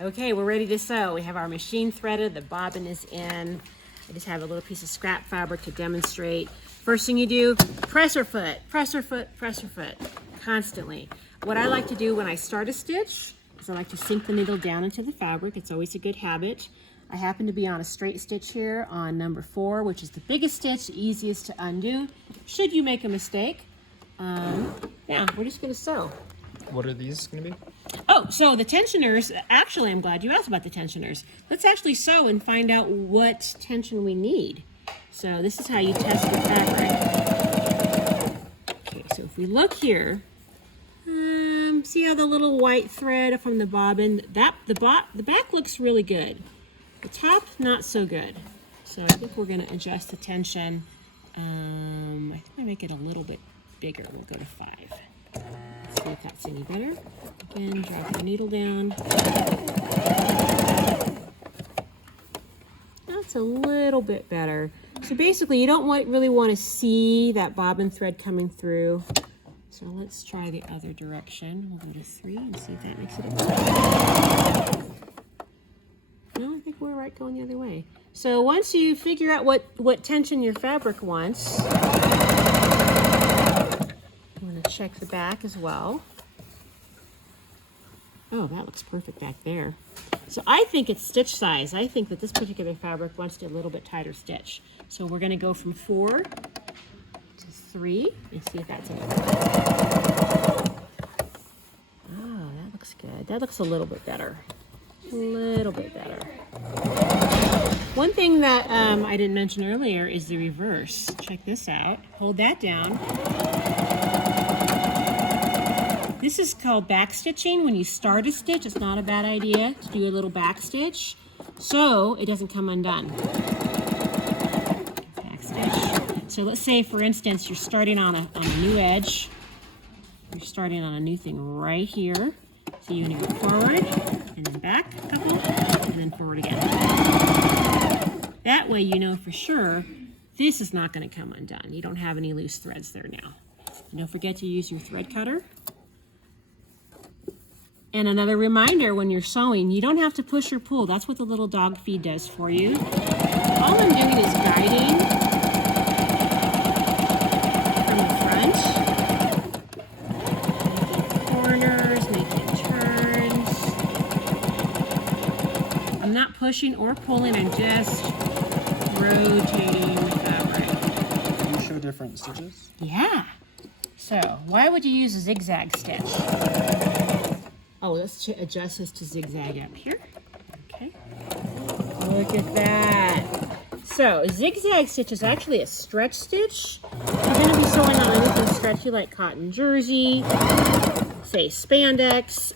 Okay, we're ready to sew. We have our machine threaded, the bobbin is in. I just have a little piece of scrap fabric to demonstrate. First thing you do, press her foot, press her foot, press her foot, constantly. What I like to do when I start a stitch is I like to sink the needle down into the fabric. It's always a good habit. I happen to be on a straight stitch here on number 4, which is the biggest stitch, easiest to undo. Should you make a mistake, yeah, we're just gonna sew. What are these going to be? Oh, so the tensioners, actually, I'm glad you asked about the tensioners. Let's actually sew and find out what tension we need. So this is how you test the fabric. Okay, so if we look here, see how the little white thread from the bobbin, the back looks really good. The top, not so good. So I think we're gonna adjust the tension. I think I'll make it a little bit bigger. We'll go to 5. See if that's any better. Again, drop the needle down. That's a little bit better. So basically, you don't really want to see that bobbin thread coming through. So let's try the other direction. We'll go to 3 and see if that makes it better. No, I think we're right going the other way. So once you figure out what tension your fabric wants, I'm going to check the back as well. Oh, that looks perfect back there. So I think it's stitch size. I think that this particular fabric wants a little bit tighter stitch. So we're going to go from 4 to 3 and see if that's enough. Oh, that looks good. That looks a little bit better. A little bit better. One thing that I didn't mention earlier is the reverse. Check this out. Hold that down. This is called back stitching. When you start a stitch, it's not a bad idea to do a little back stitch so it doesn't come undone. Back stitch. So let's say, for instance, you're starting on a new edge. You're starting on a new thing right here. So you're going to go forward and then back a couple and then forward again. That way you know for sure this is not going to come undone. You don't have any loose threads there now. And don't forget to use your thread cutter. And another reminder, when you're sewing, you don't have to push or pull. That's what the little dog feed does for you. All I'm doing is guiding from the front, making corners, making turns. I'm not pushing or pulling, I'm just rotating the fabric. Can you show different stitches? Yeah. So, why would you use a zigzag stitch? Oh, let's adjust this to zigzag up here. Okay. Look at that. So, a zigzag stitch is actually a stretch stitch. You're going to be sewing on anything stretchy like cotton jersey, say spandex.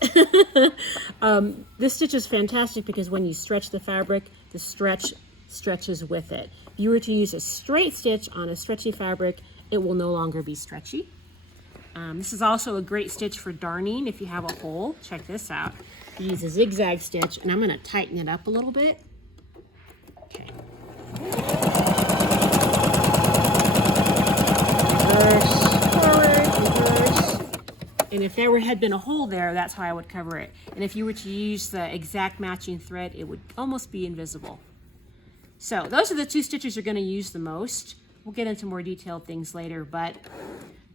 This stitch is fantastic because when you stretch the fabric, the stretch stretches with it. If you were to use a straight stitch on a stretchy fabric, it will no longer be stretchy. This is also a great stitch for darning if you have a hole. Check this out. You use a zigzag stitch, and I'm going to tighten it up a little bit. Okay. Reverse, forward, reverse. And if there had been a hole there, that's how I would cover it. And if you were to use the exact matching thread, it would almost be invisible. So those are the 2 stitches you're going to use the most. We'll get into more detailed things later, but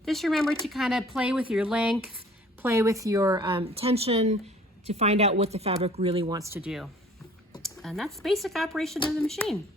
just remember to kind of play with your length, play with your tension to find out what the fabric really wants to do. And that's the basic operation of the machine.